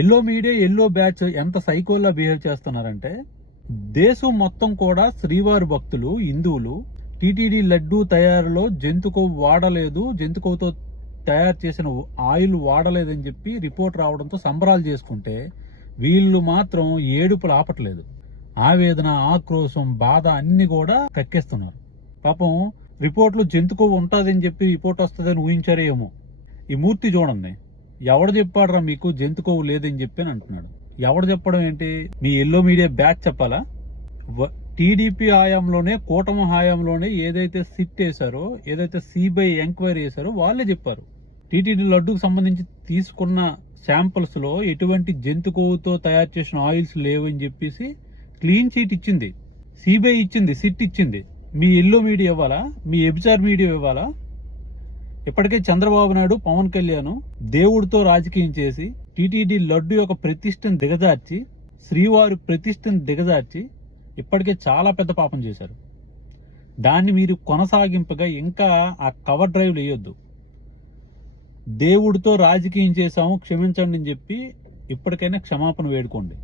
Yellow media, yellow batch ఎంత సైకోల్లా behave చేస్తున్నారంటే, దేశం మొత్తం కూడా శ్రీవారి భక్తులు, హిందువులు టీటీడీ లడ్డూ తయారులో జంతుకొవ్వు వాడలేదు, జంతుకొవ్వుతో తయారు చేసిన ఆయిల్ వాడలేదని చెప్పి రిపోర్ట్ రావడంతో సంబరాలు చేసుకుంటే, వీళ్ళు మాత్రం ఏడుపులు ఆపట్లేదు. ఆవేదన, ఆక్రోశం, బాధ అన్ని కూడా కక్కేస్తున్నారు. పాపం రిపోర్ట్లో జంతుకొవ్వు ఉంటుందని చెప్పి రిపోర్ట్ వస్తుందని ఊహించారేమో. ఈ మూర్తి చూడండి, ఎవడు చెప్పాడురా మీకు జంతుకొవ్వు లేదని చెప్పి అని అంటున్నాడు. ఎవడు చెప్పడం ఏంటి? మీ ఎల్లో మీడియా బ్యాచ్ చెప్పాలా? టీడీపీ హయాంలోనే, కూటమి హయాంలోనే ఏదైతే సిట్ వేశారో, ఏదైతే సిబిఐ ఎంక్వైరీ చేశారో వాళ్ళే చెప్పారు. టీటీడీ లడ్డూకు సంబంధించి తీసుకున్న శాంపుల్స్ లో ఎటువంటి జంతుకొవ్వుతో తయారు చేసిన ఆయిల్స్ లేవని చెప్పేసి క్లీన్ చీట్ ఇచ్చింది, సిబిఐ ఇచ్చింది, సిట్ ఇచ్చింది. మీ ఎల్లో మీడియా ఇవ్వాలా? మీ ఎబిచార్ మీడియా ఇవ్వాలా? ఇప్పటికే చంద్రబాబు నాయుడు, పవన్ కళ్యాణ్ దేవుడితో రాజకీయం చేసి టీటీడీ లడ్డు యొక్క ప్రతిష్టను దిగజార్చి, శ్రీవారి ప్రతిష్టను దిగజార్చి ఇప్పటికే చాలా పెద్ద పాపం చేశారు. దాన్ని మీరు కొనసాగింపగా ఇంకా ఆ కవర్ డ్రైవ్లు వేయొద్దు. దేవుడితో రాజకీయం చేశాము, క్షమించండి అని చెప్పి ఇప్పటికైనా క్షమాపణ వేడుకోండి.